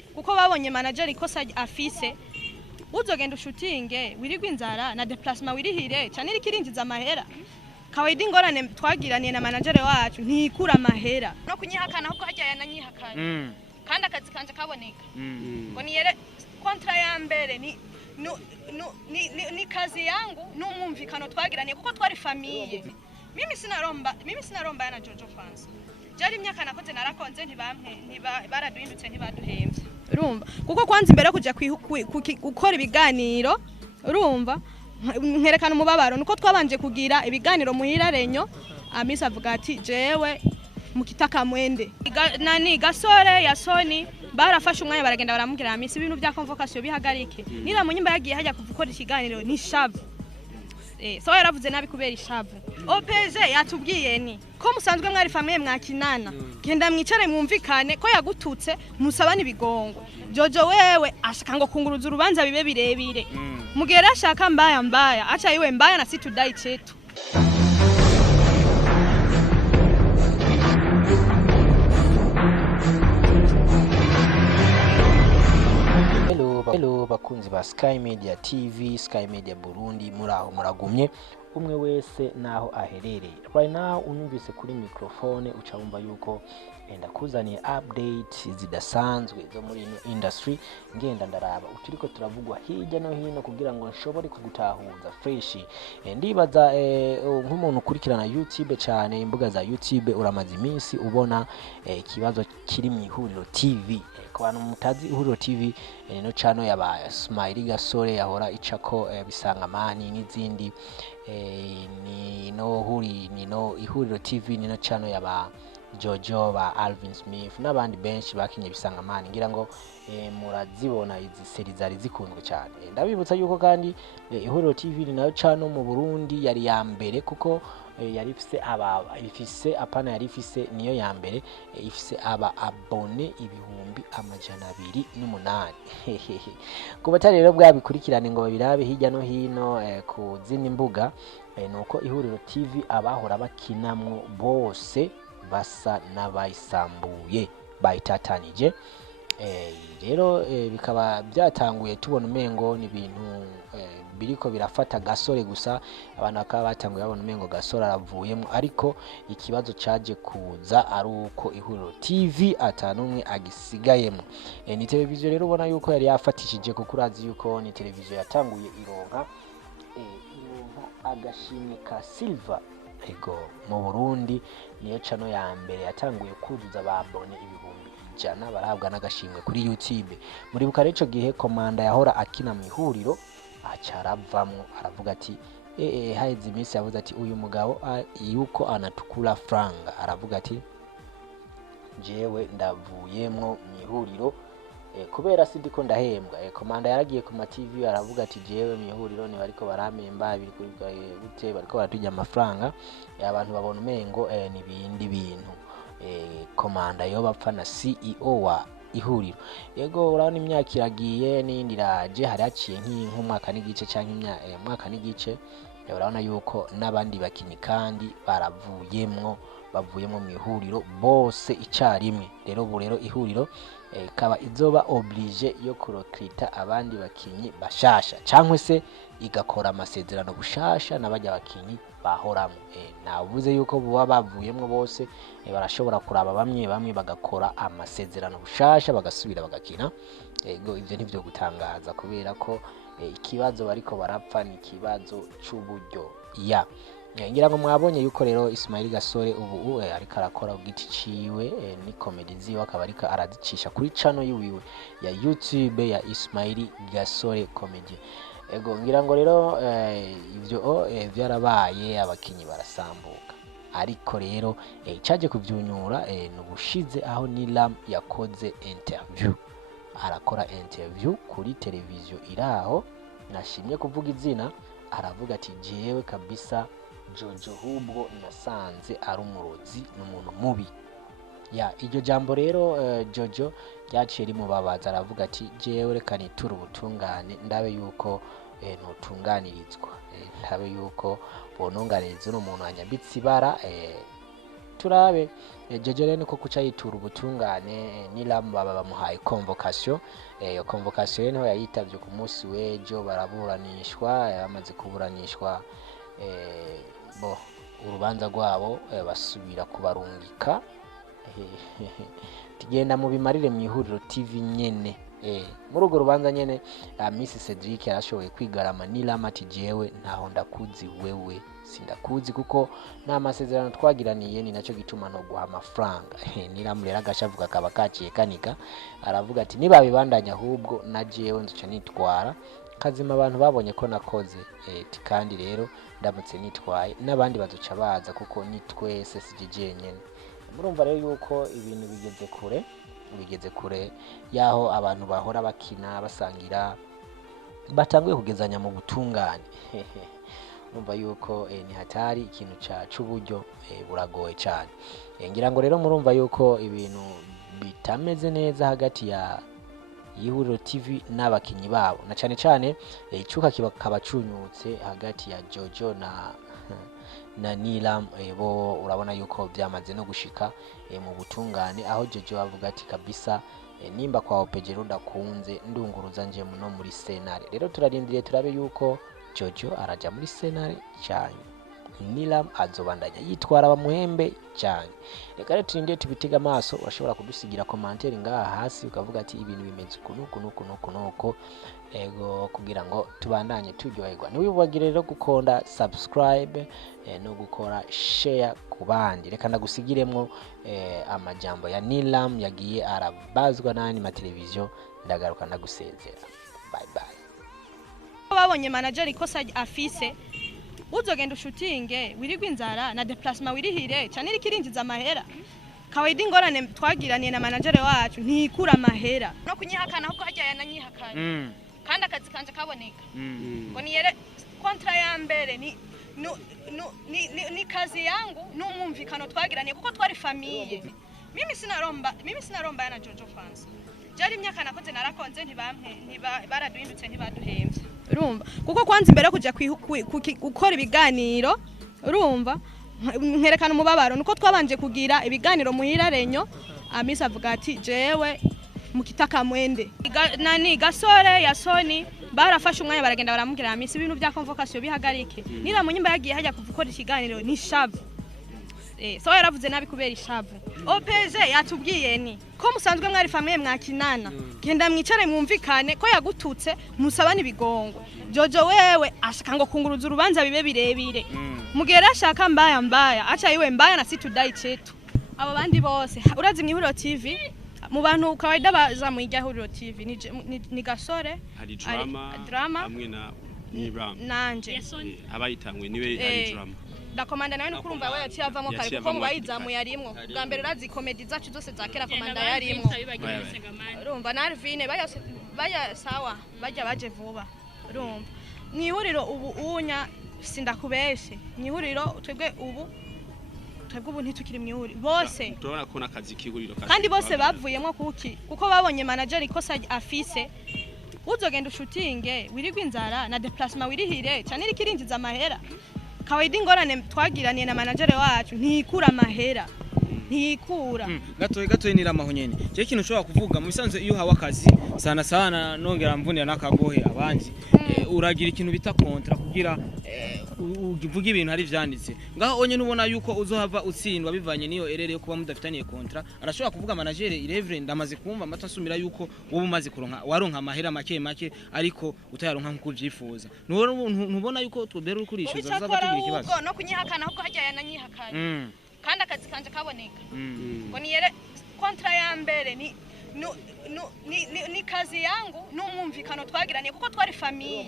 kuko babonye manager ikosa afise uzogenda ushutinge wirigwa inzara na déplacement wirihire cyane rikirinjiza amahera kawaidi ngorane twagiraniye na manager wacu ntikura amahera no kunyihakana kuko hajya yananyihakana kandi akazi kanje kaboneka ngo niyere kontra ya mbere ni kazi yangu n'umwumvikano twagiraniye kuko twari famille mimi sinaromba yana Jojo France jari imyaka nakoze narakonze baraduhindutse ntibaduhembye urumva kuko kwanza imbere kujya gukora ibiganiro urumva nkerekana umubabaro nuko twabanje kugira ibiganiro muhira renyo amisa avuga ati jewe mukitaka mwende nani gasore ya Sony barafashe umwanya baragenda baramubwira amisi ibintu bya convocation bihagarike Nilam Mbaya Mbaya hajya kuvukora ikiganiro ni shavu so yaravuze nabi kubera ishavu OPG yatubwiye ni ko musanzwe mwari famille mwakinana genda mwicare mwumvikane ko yagututse musabana ibigongo Jojo wewe ashaka ngo kunguruza urubanza bibe birebire mugera ashaka Mbaya Mbaya acha iwe Mbaya na situdai chetu Hello bakunzi ba Sky Media TV, Sky Media Burundi, muraho muragumye umwe wese naho aherereye. Right now unyumvise kuri microphone ucabumva yuko ndakuzaniye update zidasanzwe zo muri industry ngenda ndaraba uturiko turavugwa hirya no hino kugira ngo nshobore kugutahuza fresh. Ndibaza nk'umuntu ukurikirana YouTube cyane imbuga za YouTube uramaze iminsi ubona ikibazo kiri mu IHURIRO TV. Ku bantu mutazi IHURIRO TV no channel yaba Smile Gasore yahora icako bisangamani n'izindi no IHURIRO TV no channel yaba Jojo ba Alvin Smith n'abandi benshi bakinye bisangamani ngira ngo murazibona izi seri zari zikunzwe cyane. Ndabibutsa yuko kandi IHURIRO TV ni nayo channel mu Burundi yari ya mbere kuko yari ifise apana yari ifise niyo ya mbere ifise aba abone ibihumbi 208 kuba rero bwabikurikirane ngo birabe hirya no hino ku zindi mbuga nuko IHURIRO TV abahora bakinamwo bose basa n'abayisambuye bayitatanije rero bikaba byatanguye tubona umengo ni ibintu biriko birafata gasore gusa abantu akaba batanguye babona umengo gasore aravuyemo ariko ikibazo caje kuza ari uko IHURIRO TV atanumwe agisigayemo. Ni televiziyo rero ubona yuko yari yafatishije kuko urazi yuko ni televiziyo yatanguye ironka agashimwe ka silver ego mu Burundi niyo channel ya mbere yatanguye kuzuza ababone ibihumbi 100 barahabwa n'agashimwe kuri YouTube. Muri bukare ico gihe komanda yahora akina mu IHURIRO acaravamwo aravuga ati haize iminsi yavuze ati uyu mugabo yuko anatukura franga aravuga ati jewe ndavuyemwo mu IHURIRO kubera sindiko ndahembwa. Komanda yaragiye ku ma TV aravuga ati jewe mu IHURIRO ni bariko baramemba biri gute bariko baratujya amafaranga abantu babona umengo nibindi bintu. Komanda yo bapfa na CEO wa IHURIRO yego urabona imyaka iragiye n'indi raje hari haciye nk'umwaka n'igice cyangwa umwaka n'igice urabona yuko n'abandi bakinyi kandi bavuyemwo mu IHURIRO bose icarimwe. Rero ubu rero IHURIRO kaba izoba oblige yo kurokrita abandi bakinyi bashasha cyangwa se igakora amasezerano bushasha n'abajya bakinyi bahoramo. Navuze yuko buba bavuyemwo bose barashobora kuraba bamwe bagakora amasezerano bushasha bagasubira bagakina. Ego ivyo nivyo gutangaza kubera ko ikibazo bariko barapfa ni kibazo c'uburyo ngira ngo mwabonye yuko rero Ismail Gasore ubu ariko arakora ugiti ciwe ni comedy ziwe akaba ariko arazicisha kuri channel yiwe ya YouTube ya Ismail Gasore Comedy. Ego ngira ngo rero ivyo byarabaye abakinyi barasambuka ariko rero caje kuvyunyura n'ubushize aho Nilam yakoze interview arakora interview kuri televiziyo iraho nashimye kuvuga izina aravuga ati jewe kabisa Jojo hubwo nasanze ari umurozi n'umuntu mubi. Iryo jambo rero Jojo ryaciye rimubabaza aravuga ati jewe reka nitura ubutungane ndabe yuko nutunganirizwa ndabe yuko bononganiriza n'umuntu anyambitse ibara turabe Jojo rero niko kuca yitura ubutungane Nilam bamuhaye convocation iyo convocation niho yayitavye ku munsi w'ejo baraburanishwa yamaze kuburanishwa bo urubanza rwabo basubira kubarungika tugenda mu bimarire mu IHURIRO TV nyene muri urwo rubanza nyene Miss Cedric yarashoboye kwigarama Nilam ati jewe ntaho ndakuzi wewe sindakuzi kuko nta masezerano twagiraniye ni naco gituma no guha amafaranga Nilam rero agashavuga kaba kaciye kanika aravuga ati niba bibandanya ahubwo na jewe nzuca nitwara kazima abantu babonye ko nakoze kandi rero ndamutse nitwaye n'abandi bazuca baza kuko ni twese sije nyene murumva rero yuko ibintu bigeze kure yaho abantu bahora bakina basangira batanguye kugezanya mu butungane urumva yuko ni hatari ikintu c'uburyo buragoye cyane ngira ngo rero murumva yuko ibintu bitameze neza hagati ya IHURIRO TV n'abakinyi babo na cyane icuka kibakaba cunyutse hagati ya Jojo na Nilam bo urabona yuko byamaze no gushika mu butungane aho Jojo avuga ati kabisa nimba kwa opejero ndakunze ndunguruza nje no muri senare rero turarindiriye turabe yuko Jojo araja muri senare cyane Nilam azobandanya yitwara bamuhembe cyane reka rero turindire tubitega amaso urashobora kudusigira commentaire ngaha hasi ukavuga ati ibintu bimeze kunuko ego kugira ngo tubandanye turyoherwa niwibagire rero gukonda subscribe no gukora share ku bandi reka ndagusigiremwo amajambo ya Nilam yagiye arabazwa nani ma televiziyo ndagaruka ndagusezera bye bye babonye manager ikosa afise uzogenda ushutinge wirigwa inzara na déplacement wirihire cyane rikirinjiza amahera kawaida ingorane twagiraniye na manager wacu ntikura amahera no kunyihakana kuko hajya yananyihakana kandi akazi kanje kaboneka ngo niyere kontra ya mbere ni kazi yangu n'umwumvikano twagiraniye kuko twari famille mimi sinaromba yana Jojo fans jari imyaka nakoze narakonze baraduhindutse ntibaduhemvye urumva kuko kwanza imbere kujya gukora ibiganiro urumva nkerekana umubabaro nuko twabanje kugira ibiganiro muhira renyo Miss avuga ati jewe mukitaka mwende nani gasore ya Sony barafashe umwanya baragenda baramubwira Miss ibintu bya convocation bihagarike Nilam Mbaya yagiye hajya kuvukora ikiganiro ni shavu so yaravuze nabi kubera ishavu OPG yatubwiye ni ko musanzwe mwari famille mwakinana genda mwicare mwumvikane ko yagututse musabana ibigongwe Jojo wewe ashaka ngo kunguruza urubanza bibe birebire mugera ashaka mbaya acha iwe mbaya na situdai chetu aba bandi bose urazi mu IHURIRO TV mu bantu kawaida baza mu IHURIRO TV ni gasore hari drama hamwe na Nilam nanje abayitangwe niwe hari drama ndakomanda nawe nukurumva we yaciyavamo kare kuko mubayizamu yarimwo bwa mbere urazi comedy zacu zose zakera komanda yarimwo urumva na Arvine baya sawa bajya baje vuba urumva mu IHURIRO ubu unya sindakubeshe mu IHURIRO twebwe ubu ntitukiri mu IHURIRO bose turabona ko nakazi k'IHURIRO kandi bose bavuyemo kuko babonye manager ikosa afise uzogenda ushutinge wirigwa inzara na déplacement wirihire cyane rikirinjiza amahera kawaida ingorane twagiraniye na manager wacu ntikura amahera ntikura gatoye Nilam nyene je kintu ushobora kuvuga mu bisanzwe iyo hawa akazi sana nongera mvunira nakagohe abandi uragira ikintu bita kontra kugira uvuga ibintu hari vyanditse ngaho onye nubona yuko uzohava utsindwa bivanye niyo erere yo kuba mudafitaniye kontra arashobora kuvuga manager irevre ndamaze kumva amatasumira yuko wowe umaze kuronka waronka amahera make ariko utayaronka nkuko uvyifuza ntubona yuko twebera ukurishuza z'abatugira ikibazo no kunyihakana kuko hajya yananyihakana kandi akazi kanje kaboneka ngo niyere kontra ya mbere ni kazi yangu n'umwumvikano twagiraniye kuko twari famille